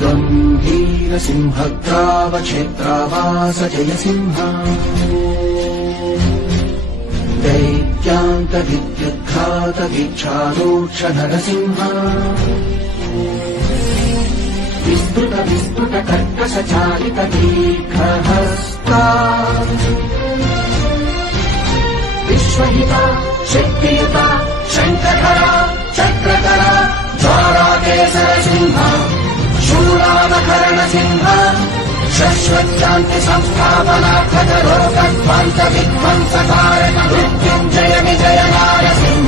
गम्भीर सिंहग्राव क्षेत्रावास जय सिंह दैत्यान्त विद्युद्घात वीक्षारोक्ष नरसिंह विस्तृत विस्तृत कर्कश चालित दीर्घहस्ता विश्वहिता शक्तियुता शङ्खधरा चक्रधरा ज्वालाकेसर सिंह शूलावकरण सिंह शश्वत्शान्ति संस्थापनार्थक रोगध्वंस विध्वंसकारक मृत्युञ्जय विजय नारसिंह